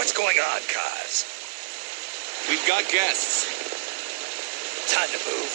What's going on, Kaz? We've got guests. Time to move.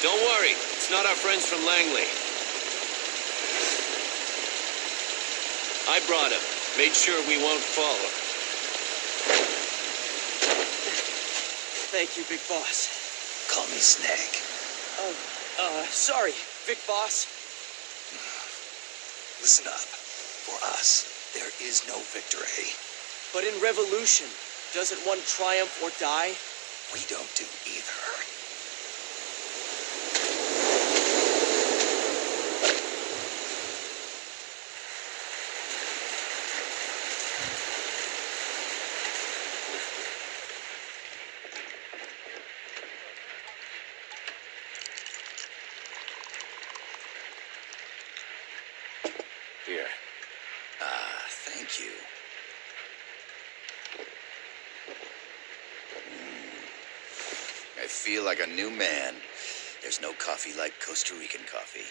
Don't worry, it's not our friends from Langley. I brought him. Made sure we won't follow. Thank you, Big Boss. Call me Snake. Sorry, Big Boss. Listen up. For us, there is no victory. But in revolution, doesn't one triumph or die? We don't do either. Here. Thank you. I feel like a new man. There's no coffee like Costa Rican coffee.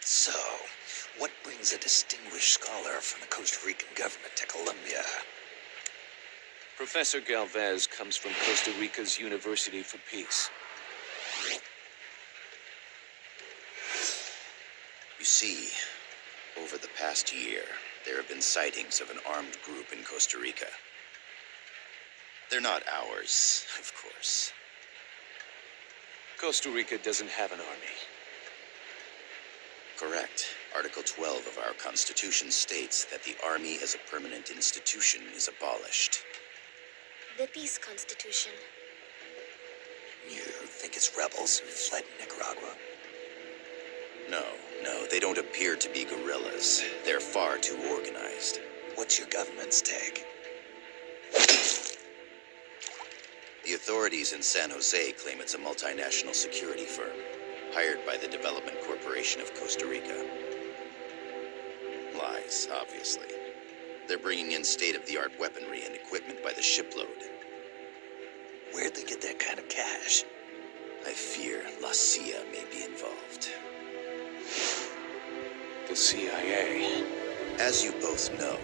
So, what brings a distinguished scholar from the Costa Rican government to Colombia? Professor Gálvez comes from Costa Rica's University for Peace. You see, over the past year, there have been sightings of an armed group in Costa Rica. They're not ours, of course. Costa Rica doesn't have an army. Correct. Article 12 of our Constitution states that the Army as a permanent institution is abolished. The Peace Constitution. You think it's rebels who fled Nicaragua? No, they don't appear to be guerrillas. They're far too organized. What's your government's take? The authorities in San Jose claim it's a multinational security firm, hired by the Development Corporation of Costa Rica. Lies, obviously. They're bringing in state-of-the-art weaponry and equipment by the shipload. Where'd they get that kind of cash? I fear La CIA may be involved. The CIA. As you both know,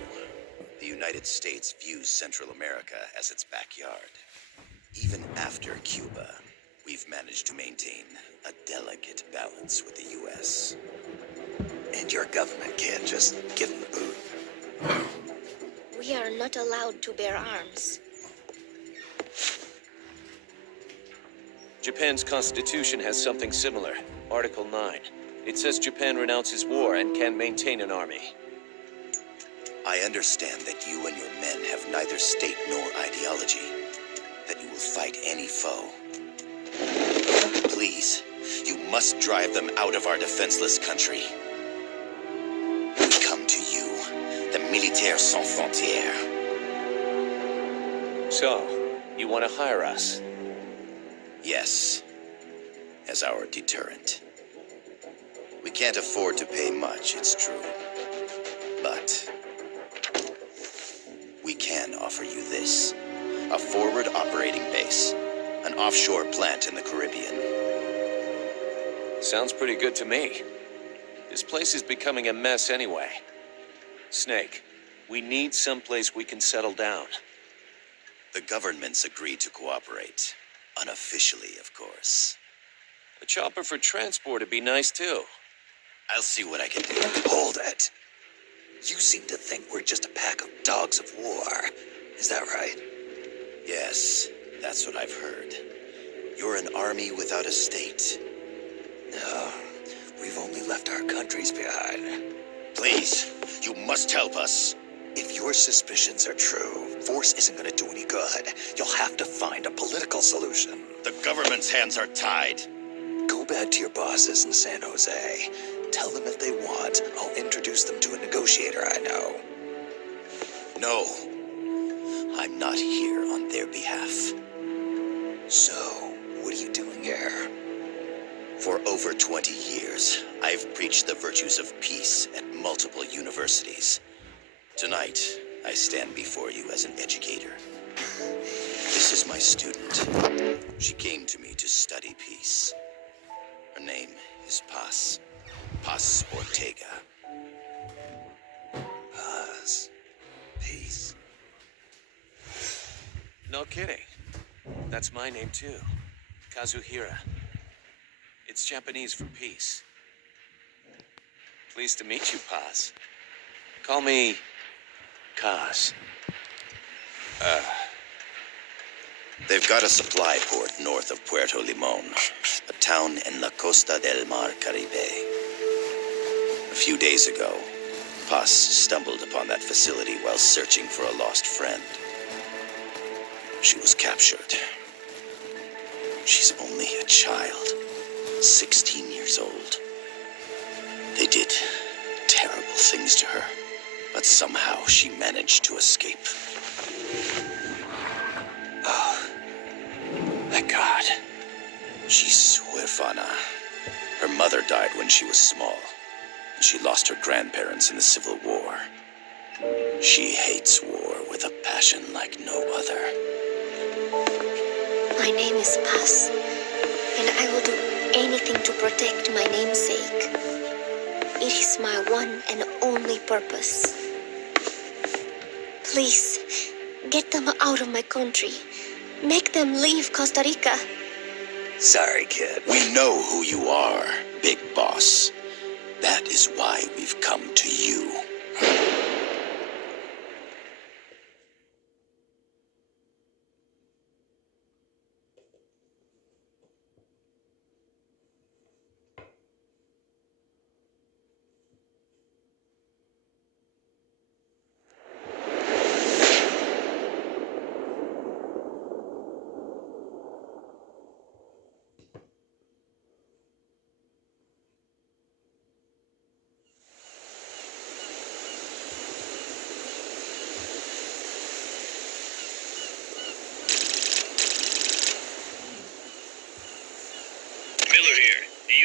the United States views Central America as its backyard. Even after Cuba, we've managed to maintain a delicate balance with the U.S. And your government can't just give them the boot. We are not allowed to bear arms. Japan's constitution has something similar. Article 9. It says Japan renounces war and can maintain an army. I understand that you and your men have neither state nor ideology. That you will fight any foe. Please, you must drive them out of our defenseless country. We come to you, the Militaires Sans Frontières. So, you want to hire us? Yes, as our deterrent. We can't afford to pay much, it's true. But we can offer you this. A forward operating base. An offshore plant in the Caribbean. Sounds pretty good to me. This place is becoming a mess anyway. Snake, we need someplace we can settle down. The governments agreed to cooperate. Unofficially, of course. A chopper for transport would be nice too. I'll see what I can do. Hold it. You seem to think we're just a pack of dogs of war. Is that right? Yes, that's what I've heard. You're an army without a state. No, we've only left our countries behind. Please, you must help us. If your suspicions are true, force isn't going to do any good. You'll have to find a political solution. The government's hands are tied. Go back to your bosses in San Jose. Tell them if they want, I'll introduce them to a negotiator I know. No, I'm not here on their behalf. So, what are you doing here? For over 20 years, I've preached the virtues of peace at multiple universities. Tonight, I stand before you as an educator. This is my student. She came to me to study peace. Her name is Paz. Paz Ortega. kidding. That's my name too. Kazuhira. It's Japanese for peace. Pleased to meet you, Paz. Call me Kaz. They've got a supply port north of Puerto Limon, a town in la Costa del Mar Caribe. A few days ago, Paz stumbled upon that facility while searching for a lost friend. She was captured. She's only a child, 16 years old. They did terrible things to her, but somehow she managed to escape. Oh, thank God. She's huérfana. Her mother died when she was small, and she lost her grandparents in the Civil War. She hates war with a passion like no other. My name is Paz, and I will do anything to protect my namesake. It is my one and only purpose. Please, get them out of my country. Make them leave Costa Rica. Sorry, kid. We know who you are, Big Boss. That is why we've come to you.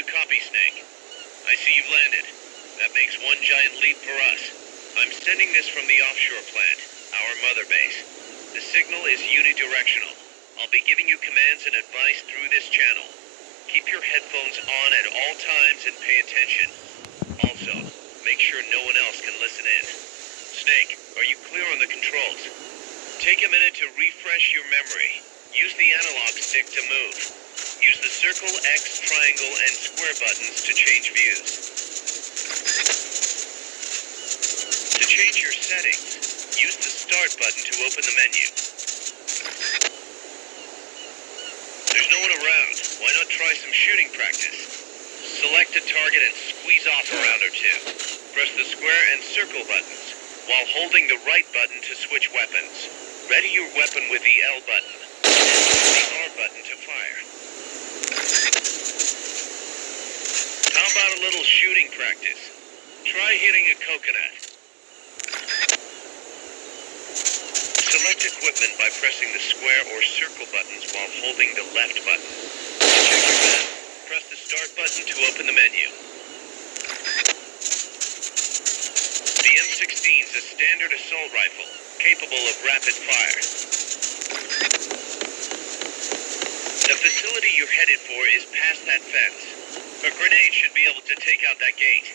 Copy, Snake. I see you've landed. That makes one giant leap for us. I'm sending this from the offshore plant, our mother base. The signal is unidirectional. I'll be giving you commands and advice through this channel. Keep your headphones on at all times and pay attention. Also, make sure no one else can listen in. Snake, are you clear on the controls? Take a minute to refresh your memory. Use the analog stick to move. Use the circle, X, triangle, and square buttons to change views. To change your settings, use the start button to open the menu. There's no one around. Why not try some shooting practice? Select a target and squeeze off a round or two. Press the square and circle buttons, while holding the right button to switch weapons. Ready your weapon with the L button, and use the R button to fire. How about a little shooting practice? Try hitting a coconut. Select equipment by pressing the square or circle buttons while holding the left button. To check your map, press the start button to open the menu. The M16 is a standard assault rifle, capable of rapid fire. The facility you're headed for is past that fence. A grenade should be able to take out that gate.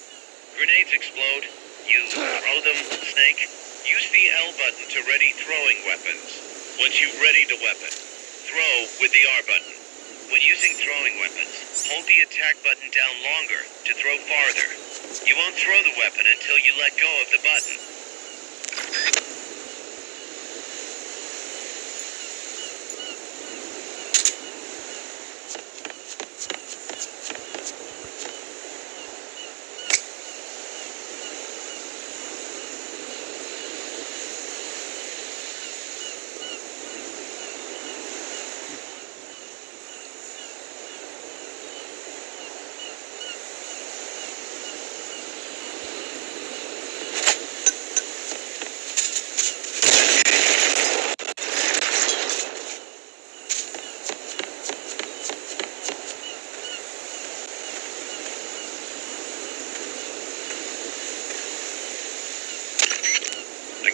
Grenades explode. You throw them, Snake. Use the L button to ready throwing weapons. Once you've readied the weapon, throw with the R button. When using throwing weapons, hold the attack button down longer to throw farther. You won't throw the weapon until you let go of the button.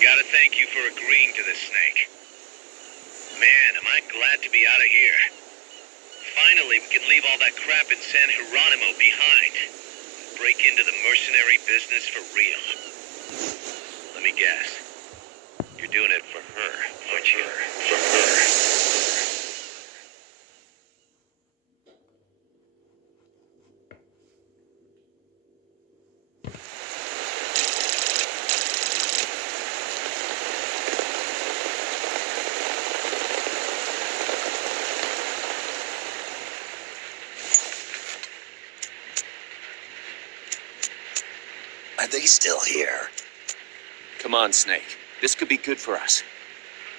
Gotta thank you for agreeing to this, Snake. Man, am I glad to be out of here. Finally, we can leave all that crap in San Geronimo behind. Break into the mercenary business for real. Let me guess. You're doing it for her, aren't you? For her. Are they still here? Come on, Snake. This could be good for us.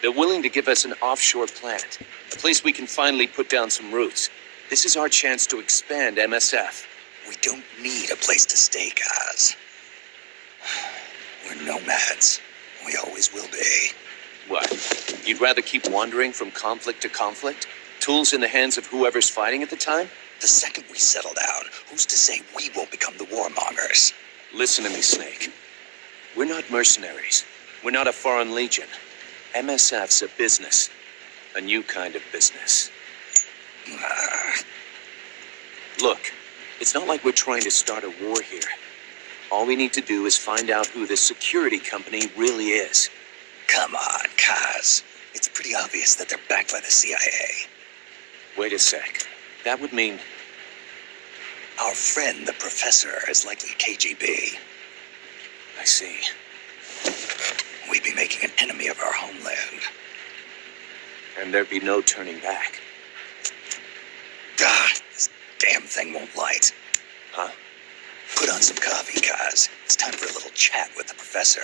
They're willing to give us an offshore plant, a place we can finally put down some roots. This is our chance to expand MSF. We don't need a place to stay, Kaz. We're nomads. We always will be. What? You'd rather keep wandering from conflict to conflict? Tools in the hands of whoever's fighting at the time? The second we settle down, who's to say we won't become the warmongers? Listen to me, Snake. We're not mercenaries. We're not a foreign legion. MSF's a business. A new kind of business. Look, it's not like we're trying to start a war here. All we need to do is find out who this security company really is. Come on, Kaz. It's pretty obvious that they're backed by the CIA. Wait a sec. That would mean... Our friend, the professor, is likely KGB. I see. We'd be making an enemy of our homeland. And there'd be no turning back. God, this damn thing won't light. Huh? Put on some coffee, Kaz. It's time for a little chat with the professor.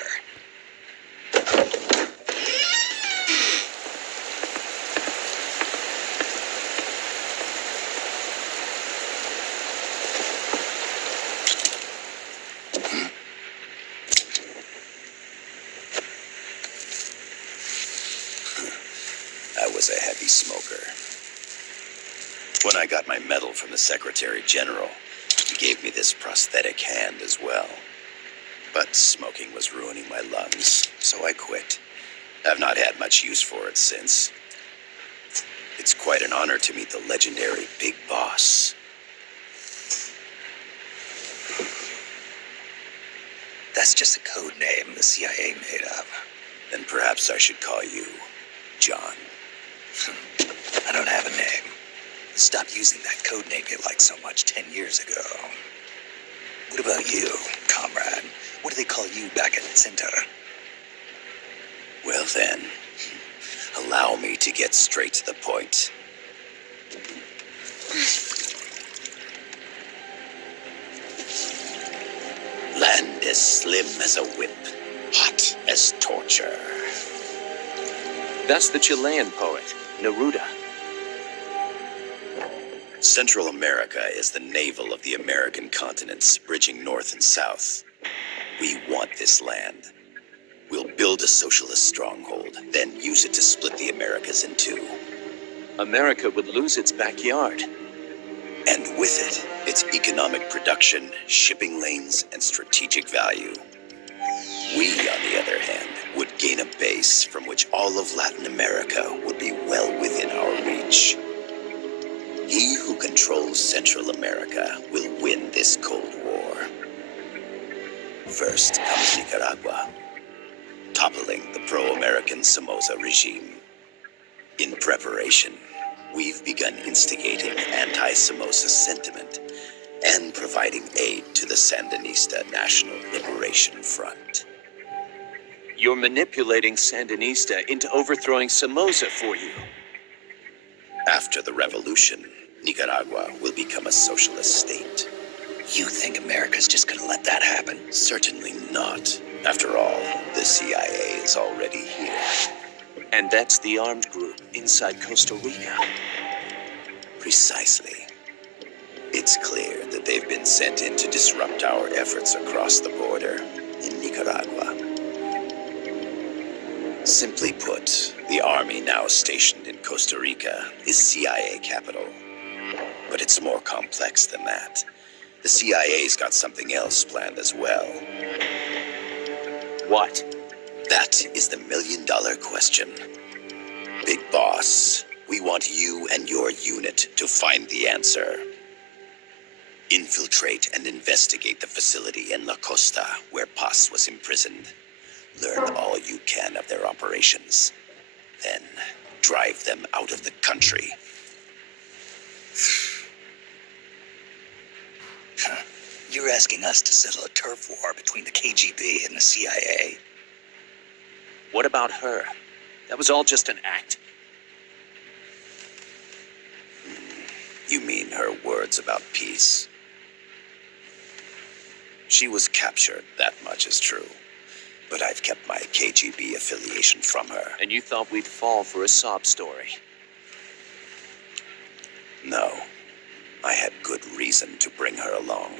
I was a heavy smoker. When I got my medal from the Secretary General, he gave me this prosthetic hand as well. But smoking was ruining my lungs, so I quit. I've not had much use for it since. It's quite an honor to meet the legendary Big Boss. That's just a code name the CIA made up. Then perhaps I should call you John. I don't have a name. Stopped using that code name you liked so much 10 years ago. What about you, comrade? What do they call you back at Center? Well then, allow me to get straight to the point. Land as slim as a whip, hot as torture. That's the Chilean poet, Neruda. Central America is the navel of the American continents, bridging north and south. We want this land. We'll build a socialist stronghold, then use it to split the Americas in two. America would lose its backyard. And with it, its economic production, shipping lanes, and strategic value. We, on the other hand, would gain a base from which all of Latin America would be well within our reach. He who controls Central America will win this Cold War. First comes Nicaragua, toppling the pro-American Somoza regime. In preparation, we've begun instigating anti-Somoza sentiment and providing aid to the Sandinista National Liberation Front. You're manipulating Sandinista into overthrowing Somoza for you. After the revolution, Nicaragua will become a socialist state. You think America's just gonna let that happen? Certainly not. After all, the CIA is already here. And that's the armed group inside Costa Rica. Precisely. It's clear that they've been sent in to disrupt our efforts across the border in Nicaragua. Simply put, the army now stationed in Costa Rica is CIA capital. But it's more complex than that. The CIA's got something else planned as well. What? That is the million-dollar question. Big Boss, we want you and your unit to find the answer. Infiltrate and investigate the facility in La Costa where Paz was imprisoned. Learn all you can of their operations. Then drive them out of the country. You're asking us to settle a turf war between the KGB and the CIA? What about her? That was all just an act. You mean her words about peace? She was captured, that much is true. But I've kept my KGB affiliation from her. And you thought we'd fall for a sob story? No. I had good reason to bring her along.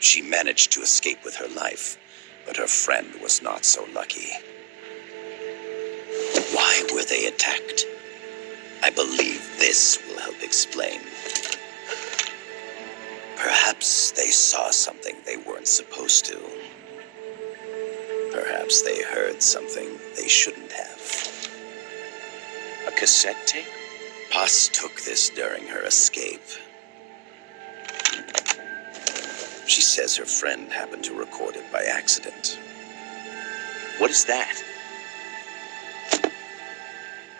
She managed to escape with her life, but her friend was not so lucky. Why were they attacked? I believe this will help explain. Perhaps they saw something they weren't supposed to. Perhaps they heard something they shouldn't have. A cassette tape? Paz took this during her escape. She says her friend happened to record it by accident. What is that?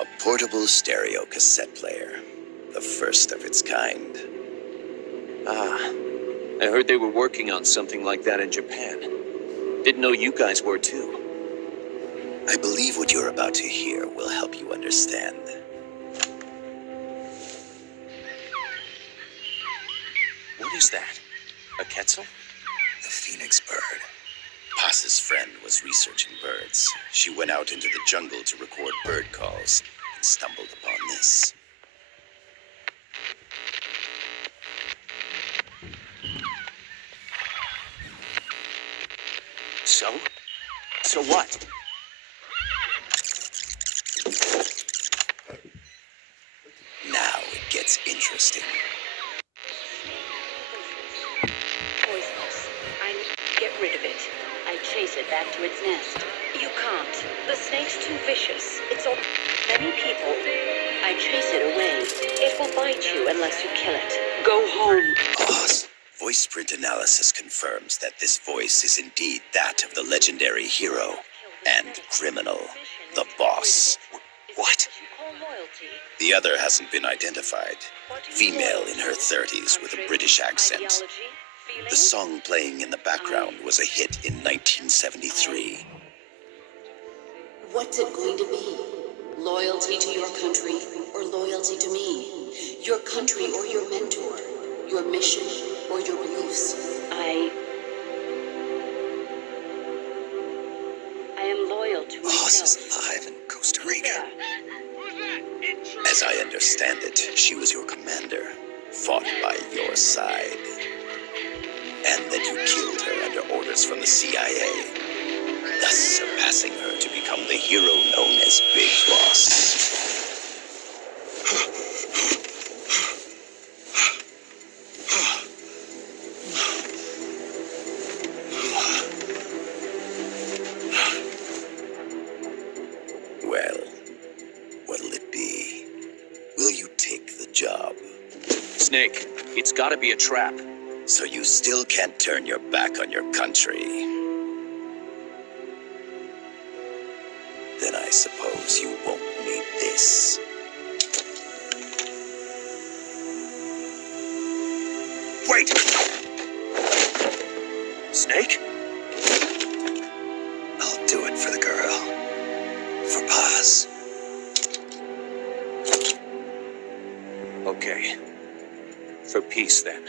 A portable stereo cassette player. The first of its kind. Ah, I heard they were working on something like that in Japan. Didn't know you guys were too. I believe what you're about to hear will help you understand. What is that? A quetzal? The phoenix bird. Paz's friend was researching birds. She went out into the jungle to record bird calls and stumbled upon this. So what? Now it gets interesting. Poisonous. Get rid of it. I chase it back to its nest. You can't. The snake's too vicious. It's all many people. I chase it away. It will bite you unless you kill it. Go home. Boss, voice print analysis confirms that this voice is indeed that of the legendary hero and criminal, the boss. What? The other hasn't been identified. Female in her 30s with a British accent. The song playing in the background was a hit in 1973. What's it going to be? Loyalty to your country or loyalty to me? Your country or your mentor? Your mission or your beliefs? I am loyal to Boss myself. is alive in Costa Rica. As I understand it, she was your commander, fought by your side. And that you killed her under orders from the CIA, thus surpassing her to become the hero known as Big Boss. Well, what'll it be? Will you take the job? Snake, it's gotta be a trap. So you still can't turn your back on your country? Then I suppose you won't need this. Wait! Snake? I'll do it for the girl. For Paz. Okay. For peace, then.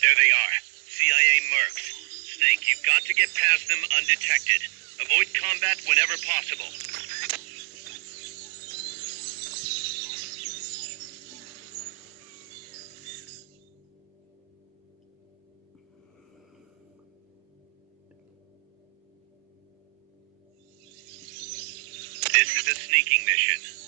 There they are. CIA mercs. Snake, you've got to get past them undetected. Avoid combat whenever possible. This is a sneaking mission.